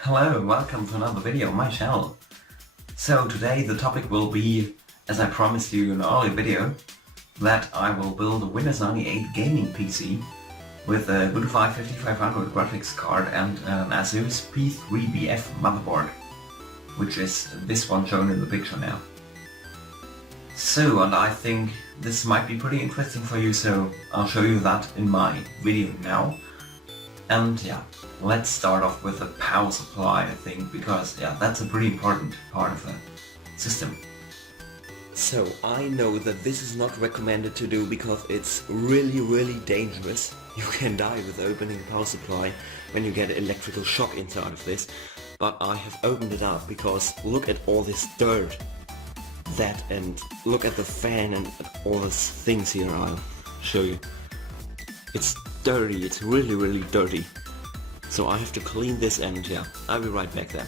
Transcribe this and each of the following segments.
Hello and welcome to another video on my channel. So today the topic will be, as I promised you in an earlier video, that I will build a Windows 98 gaming PC with a Voodoo 5500 graphics card and an ASUS P3BF motherboard, which is this one shown in the picture now. So, and I think this might be pretty interesting for you, so I'll show you that in my video now. And yeah, let's start off with the power supply, I think, because yeah, that's a pretty important part of the system. So I know that this is not recommended to do because it's really dangerous. You can die with opening a power supply when you get electrical shock inside of this. But I have opened it up because look at all this dirt. And look at the fan and all these things here. I'll show you. It's dirty, it's really dirty. So I have to clean this and yeah, I'll be right back then.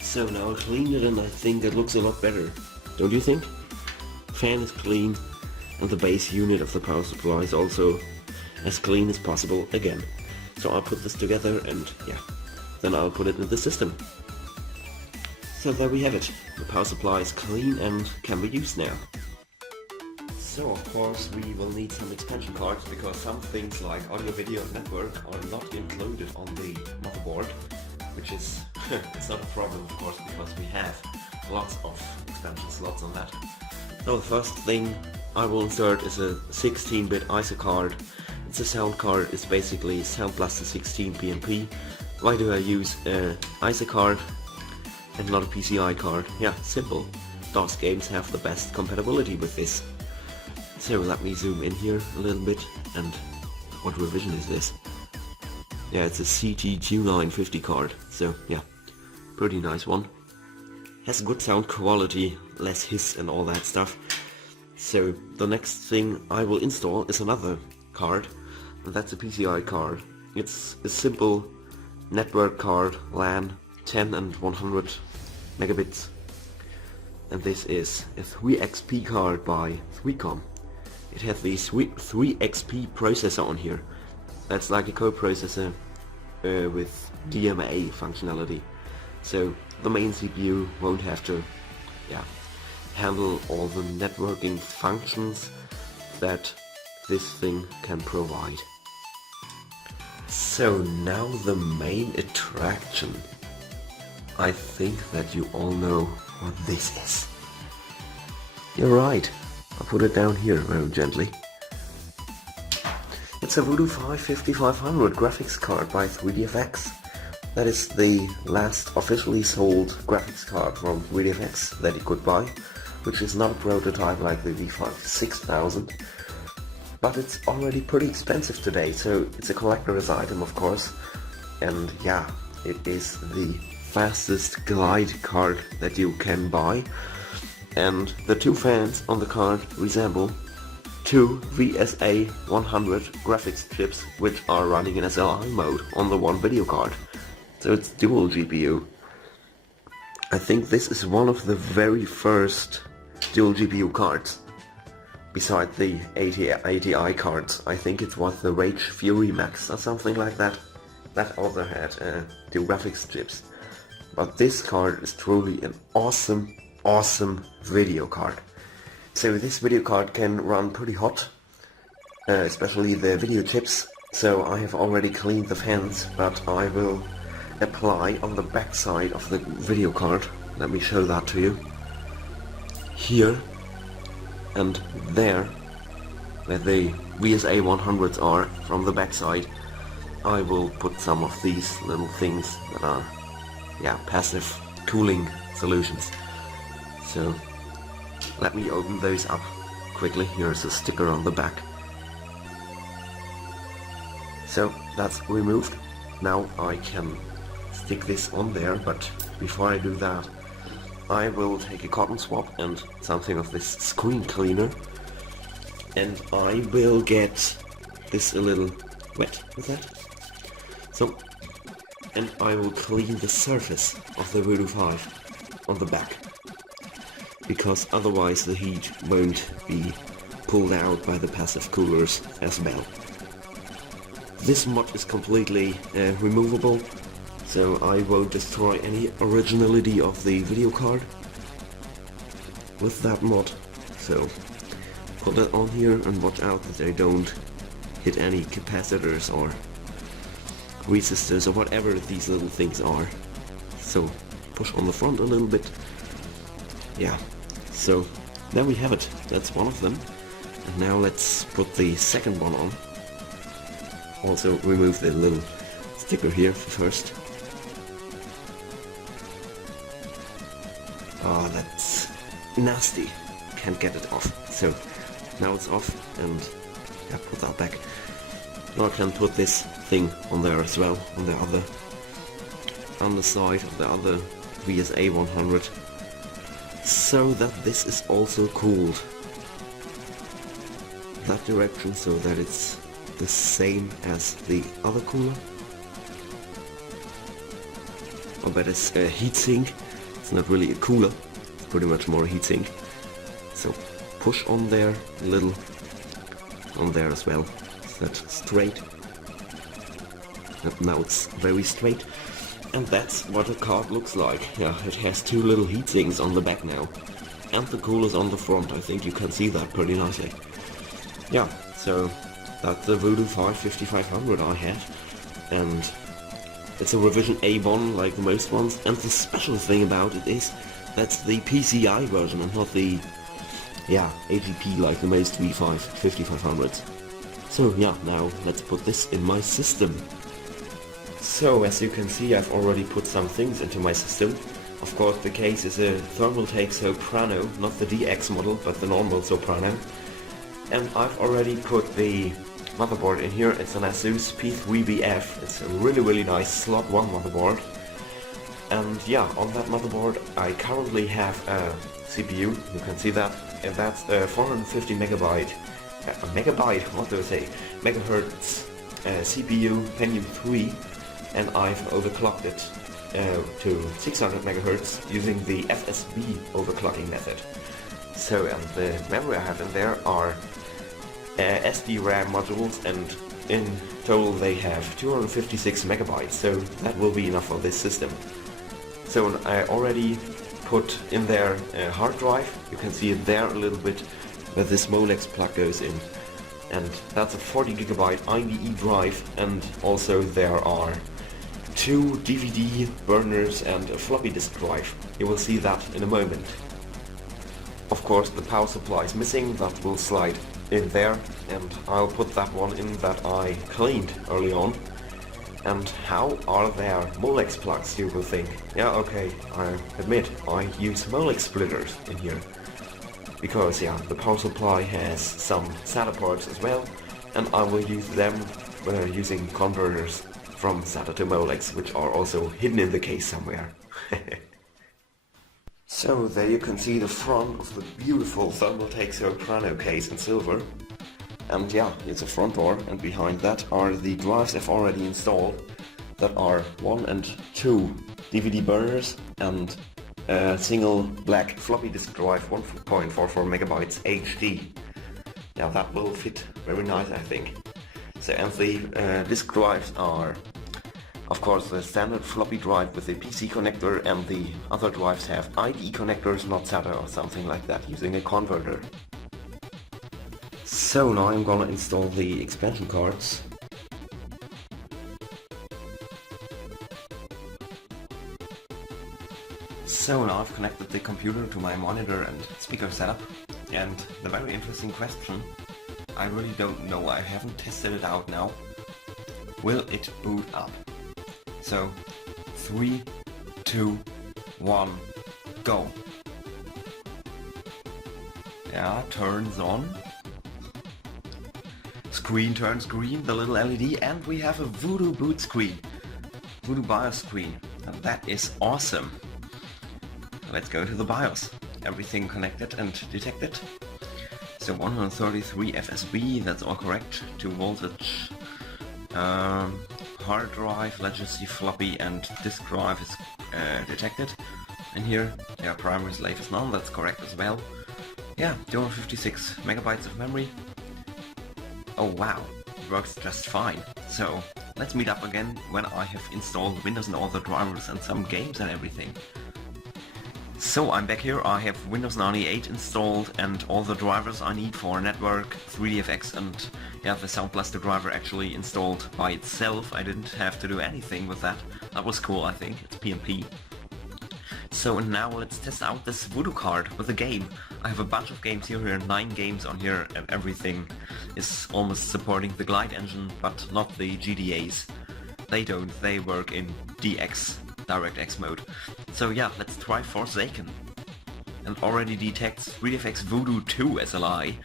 So now I cleaned it and I think it looks a lot better. Don't you think? Fan is clean and the base unit of the power supply is also as clean as possible again. So I'll put this together and yeah, then I'll put it in the system. So there we have it. The power supply is clean and can be used now. So of course we will need some expansion cards because some things like audio, video and network are not included on the motherboard, which is it's not a problem of course because we have lots of expansion slots on that. So the first thing I will insert is a 16-bit ISO card. It's a sound card, it's basically Sound Blaster 16 PMP. Why do I use an ISO card and not a PCI card? Yeah, simple. DOS games have the best compatibility with this. So let me zoom in here a little bit, and what revision is this? Yeah, it's a CT2950 card, so yeah, pretty nice one. Has good sound quality, less hiss and all that stuff. So the next thing I will install is another card, and that's a PCI card. It's a simple network card, LAN, 10 and 100 megabits. And this is a 3XP card by 3Com. It has the 3XP processor on here. That's like a coprocessor with DMA functionality. So the main CPU won't have to handle all the networking functions that this thing can provide. So now the main attraction. I think that you all know what this is. You're right. I'll put it down here very gently. It's a Voodoo 5500 graphics card by 3dfx. That is the last officially sold graphics card from 3dfx that you could buy, which is not a prototype like the V5 6000, but it's already pretty expensive today, so it's a collector's item of course, and yeah, it is the fastest glide card that you can buy. And the two fans on the card resemble two VSA 100 graphics chips which are running in SLI mode on the one video card. So it's dual GPU. I think this is one of the very first dual GPU cards. Besides the ATI cards, I think it was the Rage Fury Max or something like that. That also had two graphics chips. But this card is truly an awesome video card. So this video card can run pretty hot, especially the video chips. So I have already cleaned the fans, but I will apply on the back side of the video card. Let me show that to you. Here and there, where the VSA 100s are from the back side, I will put some of these little things that are passive cooling solutions. So let me open those up quickly. Here's a sticker on the back. So that's removed. Now I can stick this on there, but before I do that, I will take a cotton swab and something of this screen cleaner, and I will get this a little wet with that. So, and I will clean the surface of the Voodoo 5 on the back, because otherwise the heat won't be pulled out by the passive coolers as well. This mod is completely removable, so I won't destroy any originality of the video card with that mod. So put it on here and watch out that they don't hit any capacitors or resistors or whatever these little things are. So push on the front a little bit. Yeah, so there we have it. That's one of them. And now let's put the second one on. Also remove the little sticker here first. Oh, that's nasty. Can't get it off. So now it's off, and yeah, put that back. Now I can put this thing on there as well, on the other underside of the other VSA 100, so that this is also cooled that direction, so that it's the same as the other cooler. Or better, it's a heatsink. It's not really a cooler, it's pretty much more a heatsink. So push on there a little, on there as well. Is that straight? Now it's very straight. And that's what a card looks like. Yeah, it has two little heatsinks on the back now. And the cooler's on the front. I think you can see that pretty nicely. Yeah, so that's the Voodoo 5500 I have. And it's a revision A1 like most ones. And the special thing about it is that's the PCI version and not the AGP like the most V5 5500s. So yeah, now let's put this in my system. So as you can see, I've already put some things into my system. Of course the case is a Thermaltake Soprano, not the DX model, but the normal Soprano. And I've already put the motherboard in here. It's an Asus P3BF. It's a really nice slot 1 motherboard. And yeah, on that motherboard I currently have a CPU, you can see that, and that's a 450 megahertz CPU Pentium III, and I've overclocked it to 600 megahertz using the FSB overclocking method. So, and the memory I have in there are SD-RAM modules, and in total they have 256 megabytes, so that will be enough for this system. So I already put in there a hard drive. You can see it there a little bit where this Molex plug goes in, and that's a 40 gigabyte IDE drive, and also there are 2 DVD burners and a floppy disk drive. You will see that in a moment. Of course the power supply is missing, that will slide in there, and I'll put that one in that I cleaned early on. And how are there Molex plugs, you will think? Yeah, okay, I admit, I use Molex splitters in here. Because yeah, the power supply has some SATA ports as well, and I will use them using converters from SATA to Molex, which are also hidden in the case somewhere. So there you can see the front of the beautiful Thermaltake Soprano case in silver. And yeah, it's a front door, and behind that are the drives I've already installed. That are 1 and 2 DVD burners and a single black floppy disk drive 1.44 megabytes HD. Now that will fit very nice, I think. So, and the disk drives are, of course, the standard floppy drive with the PC connector, and the other drives have IDE connectors, not SATA or something like that, using a converter. So now I'm gonna install the expansion cards. So now I've connected the computer to my monitor and speaker setup, and the very interesting question, I really don't know, I haven't tested it out now. Will it boot up? So 3, 2, 1, go! Yeah, turns on. Screen turns green, the little LED, and we have a Voodoo boot screen. Voodoo BIOS screen. And that is awesome. Let's go to the BIOS. Everything connected and detected. So 133 FSB, that's all correct. 2 voltage. Hard drive, legacy floppy, and disk drive is detected. And here, yeah, primary slave is none, that's correct as well. yeah, 256 megabytes of memory. Oh wow, it works just fine. So let's meet up again when I have installed Windows and all the drivers and some games and everything. So I'm back here, I have Windows 98 installed and all the drivers I need for network, 3dfx and yeah, the Sound Blaster driver actually installed by itself. I didn't have to do anything with that. That was cool, I think. It's PMP. So now let's test out this Voodoo card with a game. I have a bunch of games here, 9 games on here, and everything is almost supporting the Glide engine, but not the GDAs. They don't, they work in DX, DirectX mode. So yeah, let's try Forsaken. And already detects 3dfx Voodoo 2 SLI.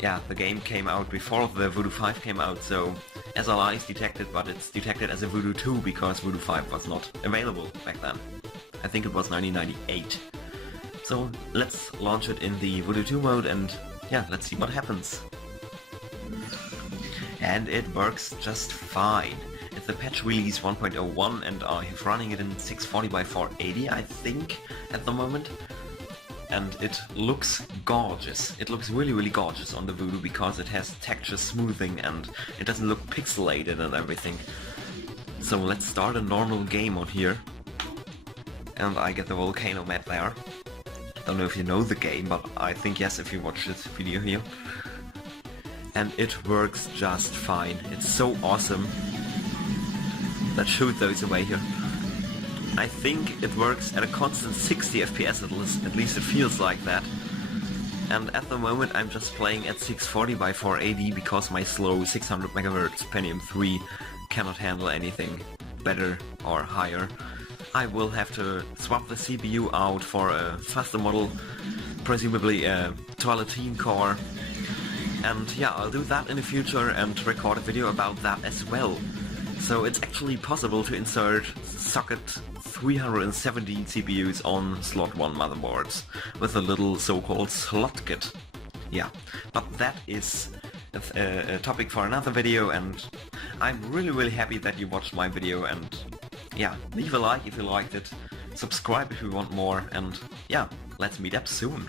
Yeah, the game came out before the Voodoo 5 came out, so SLI is detected, but it's detected as a Voodoo 2 because Voodoo 5 was not available back then. I think it was 1998. So let's launch it in the Voodoo 2 mode and yeah, let's see what happens. And it works just fine. It's the patch release 1.01 and I'm running it in 640 by 480 I think at the moment. And it looks gorgeous. It looks really gorgeous on the Voodoo because it has texture smoothing and it doesn't look pixelated and everything. So let's start a normal game on here. And I get the volcano map there. Don't know if you know the game, but I think yes if you watch this video here. And it works just fine. It's so awesome. Let's shoot those away here. I think it works at a constant 60 FPS at least it feels like that. And at the moment I'm just playing at 640 by 480 because my slow 600 MHz Pentium III cannot handle anything better or higher. I will have to swap the CPU out for a faster model, presumably a 12 core. And yeah, I'll do that in the future and record a video about that as well. So it's actually possible to insert socket 370 CPUs on slot 1 motherboards with a little so-called slot kit. Yeah, but that is a topic for another video, and I'm really happy that you watched my video, and yeah, leave a like if you liked it, subscribe if you want more, and yeah, let's meet up soon.